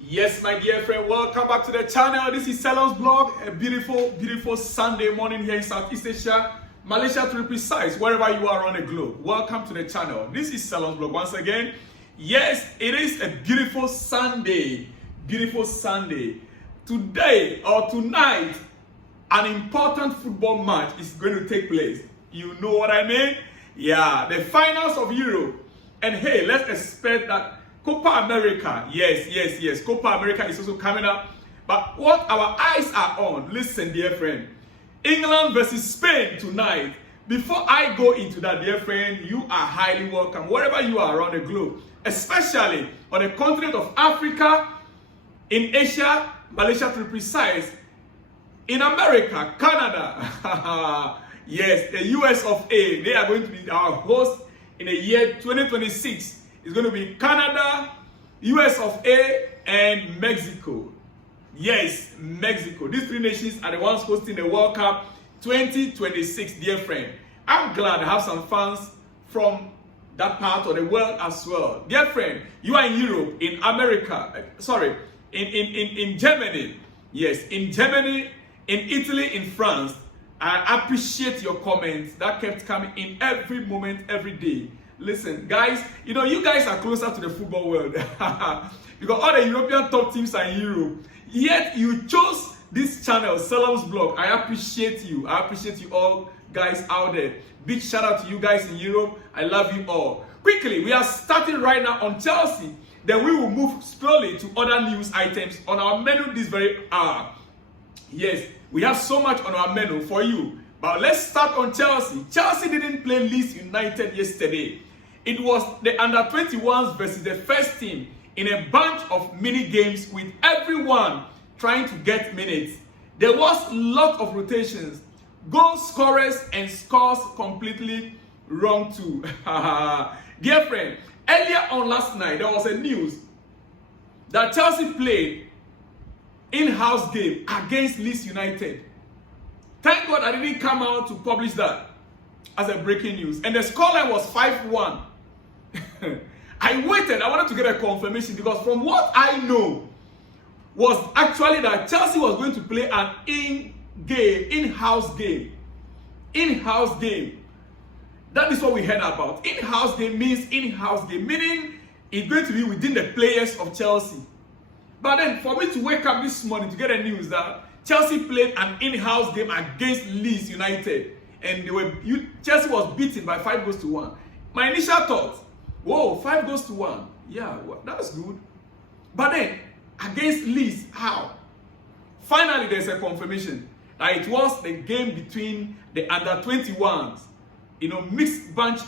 Yes, my dear friend, welcome back to the channel. This is Salon's blog. A beautiful Sunday morning here in Southeast Asia, Malaysia to be precise, wherever you are around the globe. Welcome to the channel. This is Salon's blog once again. Yes, it is a beautiful Sunday. Beautiful Sunday. Today or tonight, an important football match is going to take place. You know what I mean? Yeah, the finals of Europe. And hey, let's expect that Copa America, yes, Copa America is also coming up. But what our eyes are on, listen, dear friend, England versus Spain tonight. Before I go into that, dear friend, you are highly welcome wherever you are around the globe, especially on the continent of Africa, in Asia, Malaysia to be precise, in America, Canada, yes, the US of A, they are going to be our host in the year 2026. It's going to be Canada, US of A, and Mexico. Yes, Mexico. These three nations are the ones hosting the World Cup 2026, dear friend. I'm glad I have some fans from that part of the world as well. Dear friend, you are in Europe, in America, in Germany. Yes, in Germany, in Italy, in France. I appreciate your comments that kept coming in every moment, every day. Listen, guys, you know, you guys are closer to the football world because all the European top teams are in Europe. Yet you chose this channel, Salam's blog. I appreciate you. I appreciate you all guys out there. Big shout out to you guys in Europe. I love you all. Quickly, we are starting right now on Chelsea. Then we will move slowly to other news items on our menu this very hour. Yes, we have so much on our menu for you. But let's start on Chelsea. Chelsea didn't play Leeds United yesterday. It was the under-21s versus the first team in a bunch of mini games with everyone trying to get minutes. There was a lot of rotations, goal scorers and scores completely wrong too. Dear friend, earlier on last night there was a news that Chelsea played in-house game against Leeds United. Thank God I didn't come out to publish that as a breaking news. And the scoreline was 5-1. I waited. I wanted to get a confirmation because from what I know was actually that Chelsea was going to play an in-house game. In-house game. That is what we heard about. In-house game means in-house game, meaning it's going to be within the players of Chelsea. But then for me to wake up this morning to get a news that Chelsea played an in-house game against Leeds United and Chelsea was beaten by 5-1. My initial thought, whoa, 5-1. Yeah, well, that's good. But then, against Leeds, how? Finally, there's a confirmation that it was the game between the under-21s, mixed bunch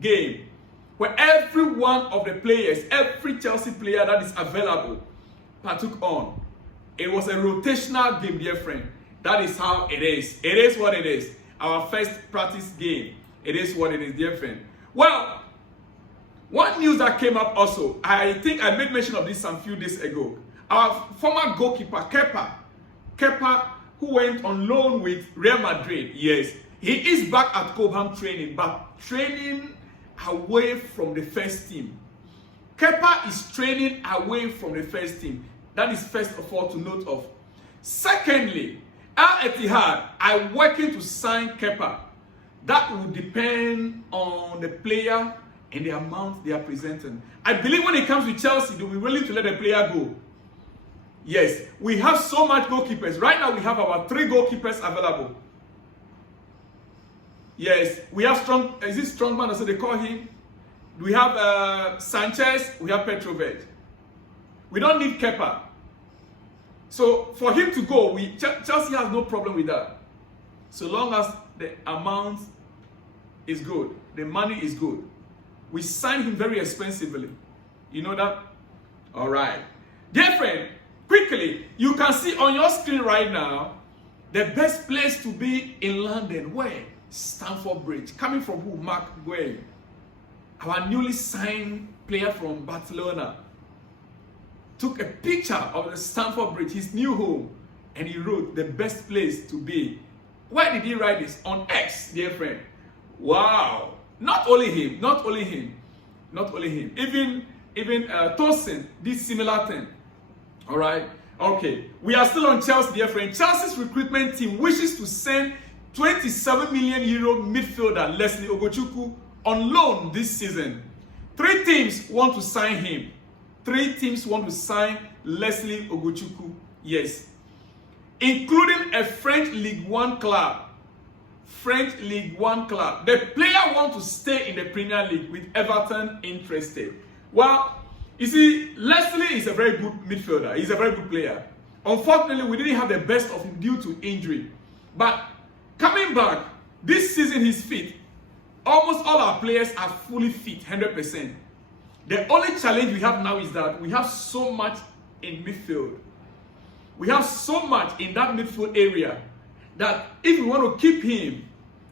game, where every one of the players, every Chelsea player that is available, partook on. It was a rotational game, dear friend. That is how it is. It is what it is. Our first practice game. It is what it is, dear friend. Well, one news that came up also, I think I made mention of this some few days ago. Our former goalkeeper, Kepa, who went on loan with Real Madrid, yes, he is back at Cobham training, but training away from the first team. Kepa is training away from the first team. That is first of all to note of. Secondly, Al Ittihad are working to sign Kepa. That will depend on the player and the amount they are presenting. I believe when it comes to Chelsea, they'll be willing to let the player go. Yes, we have so much goalkeepers. Right now, we have about 3 goalkeepers available. Yes, we have Strongman, so they call him? We have Sanchez, we have Petrovic. We don't need Kepa. So for him to go, Chelsea has no problem with that. So long as the amount is good, the money is good. We signed him very expensively. You know that? All right. Dear friend, quickly, you can see on your screen right now, the best place to be in London. Where? Stamford Bridge. Coming from who? Marc Cucurella. Our newly signed player from Barcelona took a picture of the Stamford Bridge, his new home, and he wrote the best place to be. Why did he write this? On X, dear friend. Wow. Not only him. Even Tosin did similar thing All right. Okay. We are still on Chelsea, dear friend. Chelsea's recruitment team wishes to send 27 million euro midfielder Leslie Ogochukwu on loan this season. 3 teams want to sign him. 3 teams want to sign Leslie Ogochukwu. Yes. Including a French Ligue 1 club. French Ligue 1 club. The player wants to stay in the Premier League with Everton interested. Well, you see, Leslie is a very good midfielder. He's a very good player. Unfortunately, we didn't have the best of him due to injury. But coming back, this season he's fit. Almost all our players are fully fit, 100%. The only challenge we have now is that we have so much in midfield. We have so much in that midfield area that if we want to keep him,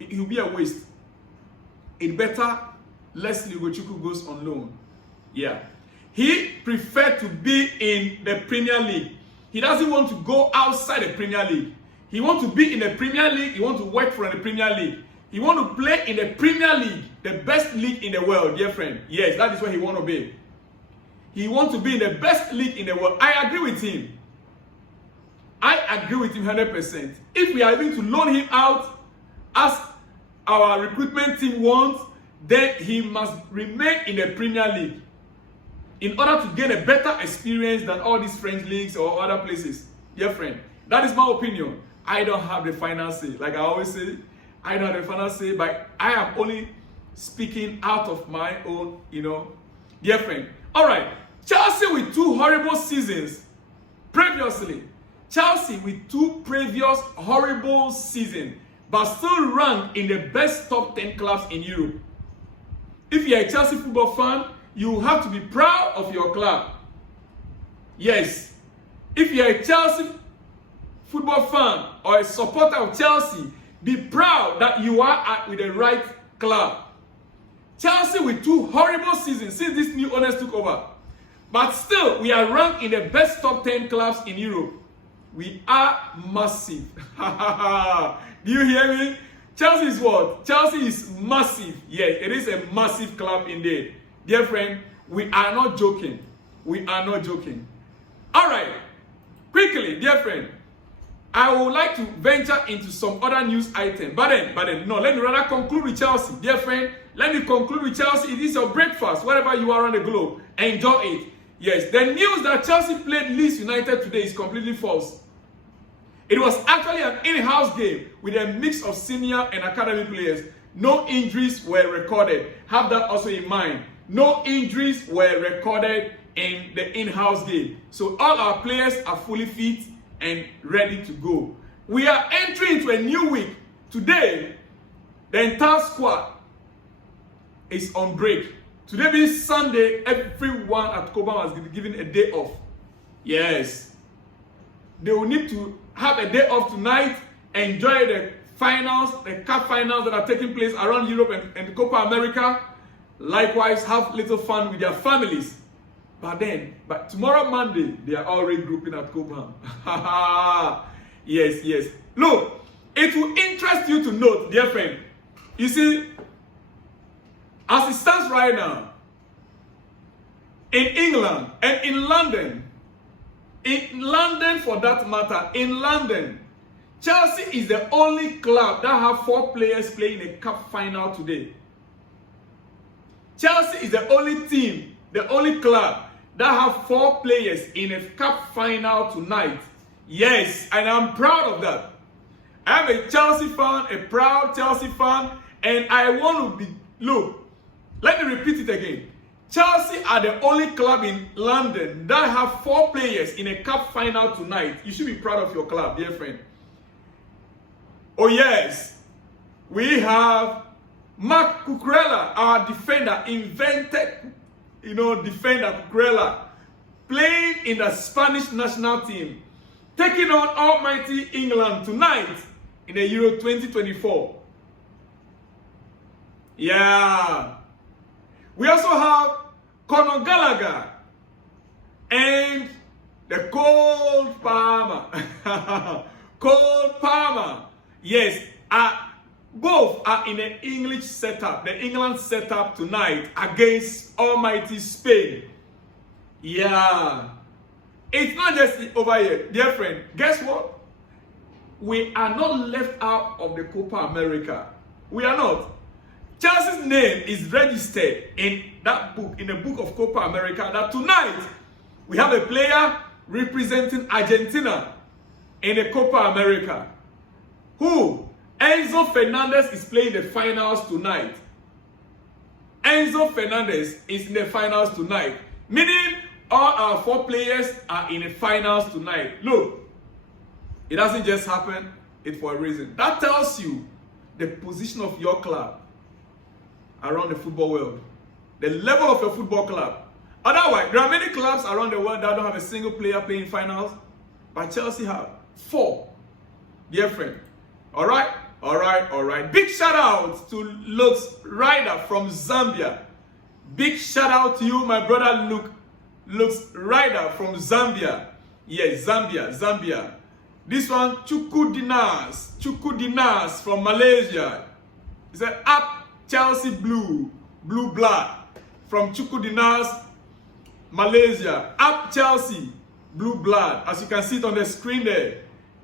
it will be a waste. It better Leslie Ogochukwu goes on loan. Yeah. He preferred to be in the Premier League. He doesn't want to go outside the Premier League. He wants to be in the Premier League. He wants to work for the Premier League. He wants to play in the Premier League, the best league in the world, dear friend. Yes, that is where he wants to be. He wants to be in the best league in the world. I agree with him. I agree with him 100%. If we are able to loan him out as our recruitment team wants, then he must remain in the Premier League in order to gain a better experience than all these French leagues or other places. Dear friend, that is my opinion. I don't have the final say. Like I always say, I don't have the final say, but I am only speaking out of my own, dear friend. All right, Chelsea with 2 horrible seasons previously. Chelsea with 2 previous horrible seasons, but still ranked in the best top 10 clubs in Europe. If you're a Chelsea football fan, you have to be proud of your club. Yes. If you're a Chelsea football fan or a supporter of Chelsea, be proud that you are with the right club. Chelsea with 2 horrible seasons since these new owners took over. But still, we are ranked in the best top 10 clubs in Europe. We are massive. Do you hear me? Chelsea is what? Chelsea is massive. Yes, it is a massive club indeed. Dear friend, we are not joking. We are not joking. All right. Quickly, dear friend, I would like to venture into some other news item. But then, no, let me rather conclude with Chelsea. Dear friend, let me conclude with Chelsea. It is your breakfast, wherever you are on the globe. Enjoy it. Yes, the news that Chelsea played Leeds United today is completely false. It was actually an in-house game with a mix of senior and academy players. No injuries were recorded. Have that also in mind. No injuries were recorded in the in-house game. So all our players are fully fit and ready to go. We are entering into a new week. Today, the entire squad is on break. Today being Sunday, everyone at Cobham has been given a day off. Yes. They will need to have a day off tonight, enjoy the finals, the cup finals that are taking place around Europe and Copa America. Likewise, have little fun with their families. But tomorrow Monday, they are already grouping at Cobham. Yes. Look, it will interest you to note, dear friend. You see, as it stands right now, in England and in London for that matter, in London, Chelsea is the only club that have 4 players playing a cup final today. Chelsea is the only team, the only club that have 4 players in a cup final tonight. Yes, and I'm proud of that. I'm a Chelsea fan, a proud Chelsea fan, and I want to be, look, let me repeat it again. Chelsea are the only club in London that have 4 players in a cup final tonight. You should be proud of your club, dear friend. Oh yes, we have Marc Cucurella, our defender, defender Cucurella, playing in the Spanish national team, taking on almighty England tonight in the Euro 2024. Yeah. We also have Conor Gallagher and the Cole Palmer. Cole Palmer. Yes, both are in the English setup, the England setup tonight against almighty Spain. Yeah. It's not just over here. Dear friend, guess what? We are not left out of the Copa America. We are not. Chelsea's name is registered in that book, in the book of Copa America, that tonight we have a player representing Argentina in the Copa America. Who? Enzo Fernandez is playing the finals tonight. Enzo Fernandez is in the finals tonight. Meaning all our 4 players are in the finals tonight. Look, it doesn't just happen, it's for a reason. That tells you the position of your club around the football world. The level of your football club. Otherwise, there are many clubs around the world that don't have a single player playing finals, but Chelsea have 4. Dear friend. Alright? Alright. Big shout out to Lux Ryder from Zambia. Big shout out to you, my brother Lux Ryder from Zambia. Yes, Zambia. This one, Chuku Dinas from Malaysia. He said, up Chelsea blue blood from Chuku Dinas, Malaysia. Up Chelsea blue blood. As you can see it on the screen there.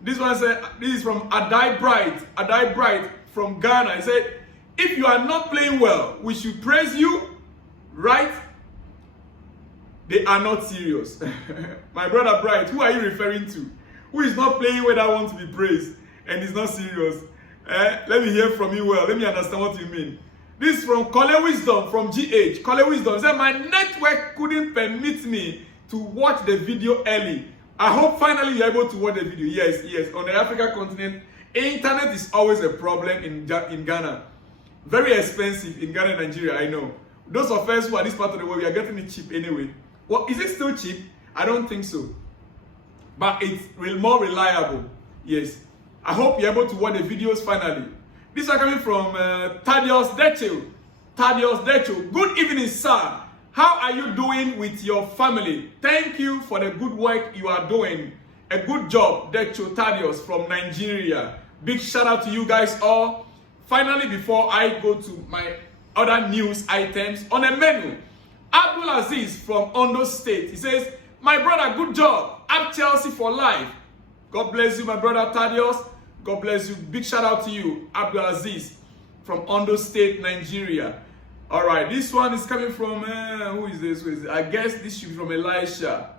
This one said, this is from Adai Bright from Ghana. He said, if you are not playing well, we should praise you, right? They are not serious. My brother Bright, who are you referring to? Who is not playing well that wants to be praised and is not serious? Let me hear from you well. Let me understand what you mean. This is from Kole Wisdom from GH. Kole Wisdom he said, my network couldn't permit me to watch the video early. I hope finally you're able to watch the video. Yes. On the African continent, internet is always a problem in Ghana. Very expensive in Ghana and Nigeria, I know. Those of us who are this part of the world, we are getting it cheap anyway. Well, is it still cheap? I don't think so. But it's more reliable. Yes. I hope you're able to watch the videos finally. These are coming from Thaddeus Decho. Good evening, sir. How are you doing with your family? Thank you for the good work you are doing. A good job, Decho Thaddeus from Nigeria. Big shout out to you guys all. Finally, before I go to my other news items on the menu, Abdul Aziz from Ondo State. He says, my brother, good job. Up Chelsea for life. God bless you, my brother Thaddeus. God bless you. Big shout out to you, Abdul Aziz from Ondo State, Nigeria. All right, this one is coming from, who is this? I guess this should be from Elisha.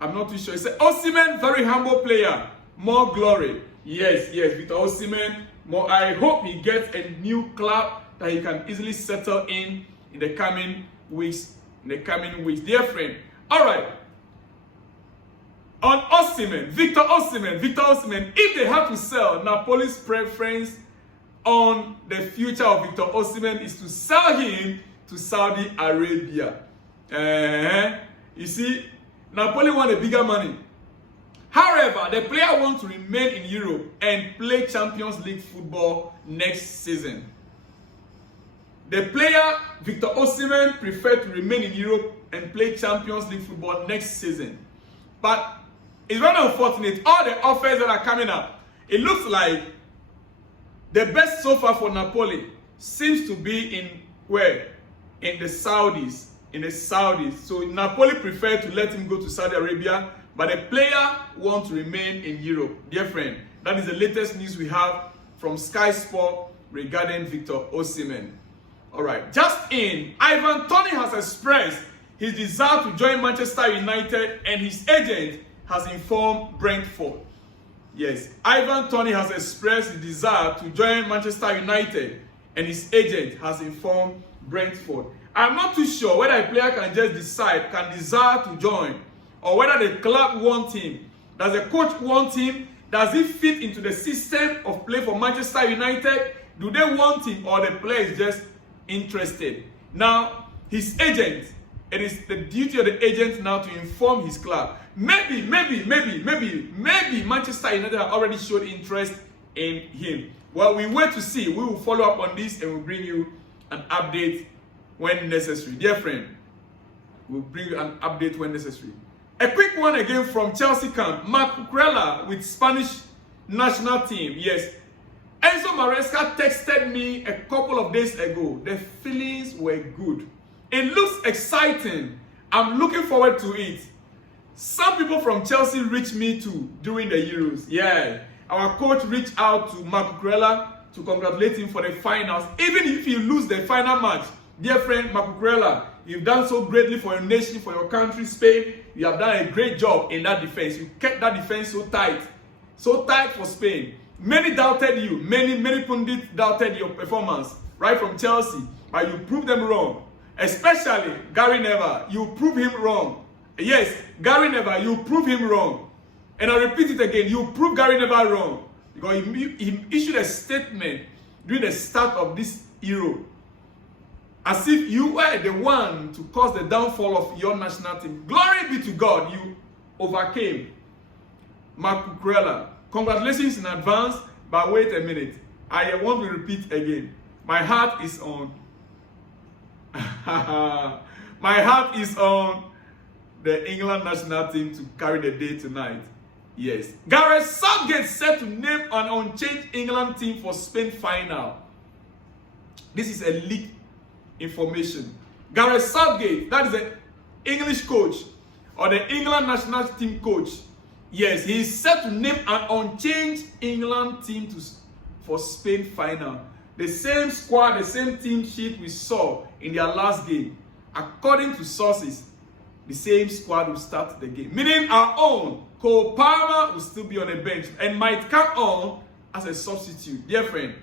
I'm not too sure. He said, Osimhen, very humble player. More glory. Yes, with Osimhen. I hope he gets a new club that he can easily settle in the coming weeks. Dear friend. All right. On Osimhen, Victor Osimhen, if they have to sell, Napoli's preference on the future of Victor Osimhen is to sell him to Saudi Arabia. You see, Napoli want a bigger money. However, the player wants to remain in Europe and play Champions League football next season. The player, Victor Osimhen, prefers to remain in Europe and play Champions League football next season. But it's very unfortunate, all the offers that are coming up, it looks like the best so far for Napoli seems to be in where? In the Saudis. So Napoli prefer to let him go to Saudi Arabia, but the player wants to remain in Europe. Dear friend, that is the latest news we have from Sky Sport regarding Victor Osimhen. All right, just in, Ivan Toney has expressed his desire to join Manchester United, and his agent has informed Brentford. Yes, Ivan Toney has expressed his desire to join Manchester United, and his agent has informed Brentford. I'm not too sure whether a player can just desire to join, or whether the club wants him. Does the coach want him? Does he fit into the system of play for Manchester United? Do they want him, or the player is just interested? Now, his agent, it is the duty of the agent now to inform his club. Maybe Manchester United have already showed interest in him. Well, we wait to see. We will follow up on this and we'll bring you an update when necessary. Dear friend, we'll bring you an update when necessary. A quick one again from Chelsea camp. Marc Cucurella with Spanish national team. Yes. Enzo Maresca texted me a couple of days ago. The feelings were good. It looks exciting. I'm looking forward to it. Some people from Chelsea reached me too during the Euros. Yeah, our coach reached out to Marc Cucurella to congratulate him for the finals. Even if you lose the final match, dear friend Marc Cucurella, you've done so greatly for your nation, for your country, Spain. You have done a great job in that defense. You kept that defense so tight for Spain. Many doubted you. Many pundits doubted your performance right from Chelsea, but you proved them wrong. Especially Gary Neville, you proved him wrong. Yes, Gary Neville, you proved him wrong. And I repeat it again, you proved Gary Neville wrong. Because he issued a statement during the start of this Euro, as if you were the one to cause the downfall of your national team. Glory be to God, you overcame. Marc Cucurella, congratulations in advance, but wait a minute. I want to repeat again. My heart is on. My heart is on the England national team to carry the day tonight. Yes. Gareth Southgate set to name an unchanged England team for Spain final. This is a leaked information. Gareth Southgate, that is the English coach or the England national team coach. Yes, he is set to name an unchanged England team for Spain final. The same squad, the same team sheet we saw in their last game. According to sources, the same squad will start the game. Meaning our own Cole Palmer will still be on the bench and might come on as a substitute. Dear friend,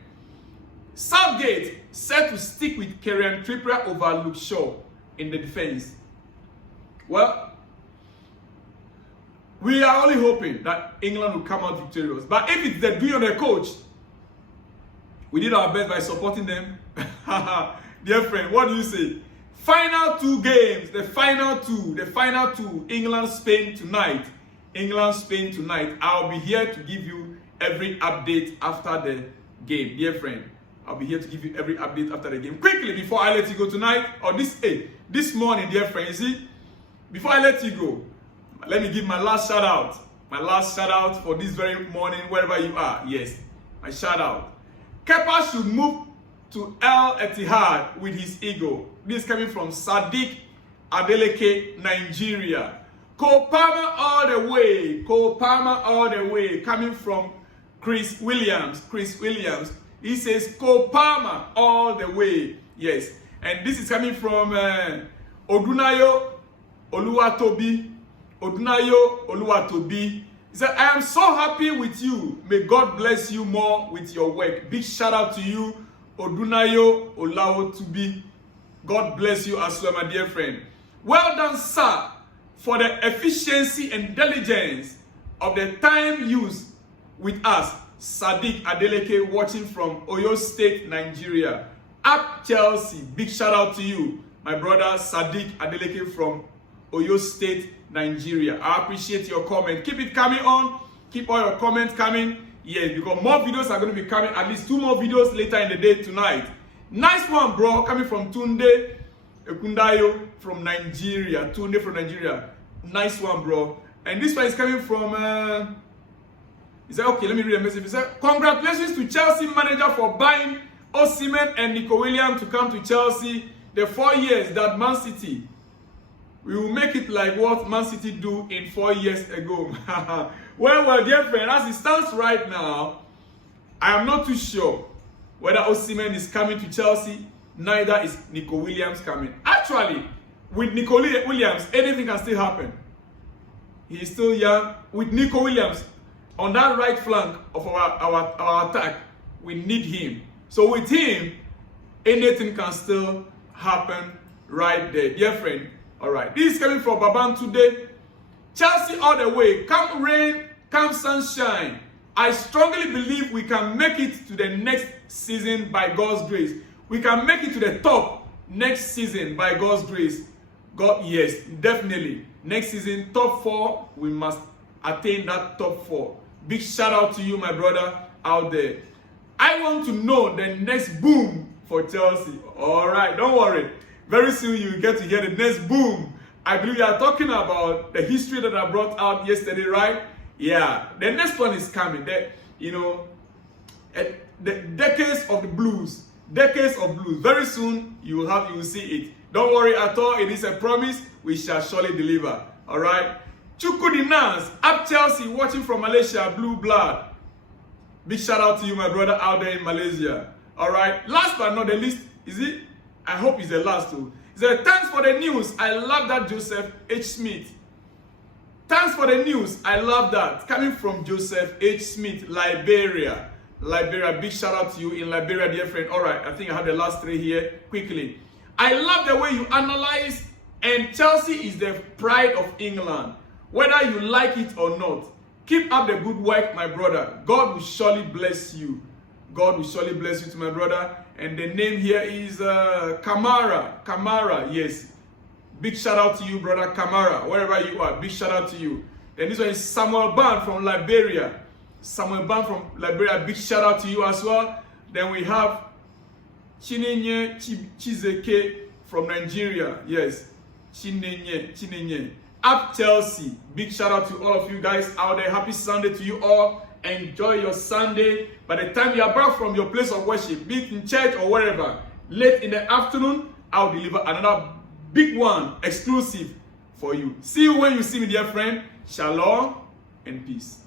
Southgate set to stick with Kieran Trippier over Luke Shaw in the defense. Well, we are only hoping that England will come out victorious. But if it's the doing of the coach, we did our best by supporting them. Dear friend, what do you say? Final two games, the final two, England-Spain tonight. England-Spain tonight. I'll be here to give you every update after the game, dear friend. I'll be here to give you every update after the game. Quickly, before I let you go tonight, or this morning, dear friend, see, before I let you go, let me give my last shout out. My last shout out for this very morning, wherever you are. Yes, my shout out. Kepa should move to Al Etihad with his ego. This is coming from Sadiq Adeleke, Nigeria. Cole Palmer all the way. Cole Palmer all the way. Coming from Chris Williams. Chris Williams. He says Cole Palmer all the way. Yes. And this is coming from Odunayo Oluwatobi. Odunayo Oluwatobi. He said, I am so happy with you. May God bless you more with your work. Big shout out to you, Odunayo Oluwatobi. God bless you as well, my dear friend. Well done, sir, for the efficiency and diligence of the time used with us. Sadiq Adeleke watching from Oyo State, Nigeria. Up Chelsea. Big shout out to you, my brother Sadiq Adeleke from Oyo State, Nigeria. I appreciate your comment. Keep it coming on. Keep all your comments coming. Yes, because more videos are going to be coming. At least 2 more videos later in the day tonight. Nice one, bro. Coming from Tunde Ekundayo from Nigeria. Tunde from Nigeria. Nice one, bro. And this one is coming from... he said, okay, let me read a message. He said, congratulations to Chelsea manager for buying Osimhen and Nico Williams to come to Chelsea. The 4 years that Man City... we will make it like what Man City do in 4 years ago. Well, dear friend, as it stands right now, I am not too sure whether Osimhen is coming to Chelsea. Neither is Nico Williams coming. Actually, with Nico Williams, anything can still happen. He is still young. With Nico Williams, on that right flank of our attack, we need him. So with him, anything can still happen right there. Dear friend, all right, this is coming from Baban today. Chelsea all the way. Come rain, come sunshine. I strongly believe we can make it to the next season by God's grace. We can make it to the top next season by God's grace. God, yes, definitely. Next season, top 4, we must attain that top 4. Big shout out to you, my brother, out there. I want to know the next boom for Chelsea. All right, don't worry. Very soon you will get to hear the next boom. I believe we are talking about the history that I brought out yesterday, right? Yeah, the next one is coming. The decades of the blues. Decades of blues. Very soon you will see it. Don't worry at all. It is a promise. We shall surely deliver. All right. Chukudinans, up Chelsea, watching from Malaysia, Blue Blood. Big shout out to you, my brother, out there in Malaysia. All right. Last but not the least, is it? I hope it's the last too. He said, thanks for the news. I love that, Joseph H. Smith. Thanks for the news. I love that. Coming from Joseph H. Smith, Liberia. Liberia, big shout out to you in Liberia, dear friend. All right, I think I have the last three here quickly. I love the way you analyze, and Chelsea is the pride of England. Whether you like it or not, keep up the good work, my brother. God will surely bless you. God will surely bless you, to my brother. And the name here is Kamara. Kamara, yes. Big shout out to you, brother Kamara. Wherever you are, big shout out to you. Then this one is Samuel Ban from Liberia. Samuel Ban from Liberia, big shout out to you as well. Then we have Chinenye Chizeke from Nigeria. Yes, Chinenye. Up Chelsea. Big shout out to all of you guys out there. Happy Sunday to you all. Enjoy your Sunday. By the time you are back from your place of worship, be it in church or wherever, late in the afternoon, I'll deliver another big one, exclusive for you. See you when you see me, dear friend. Shalom and peace.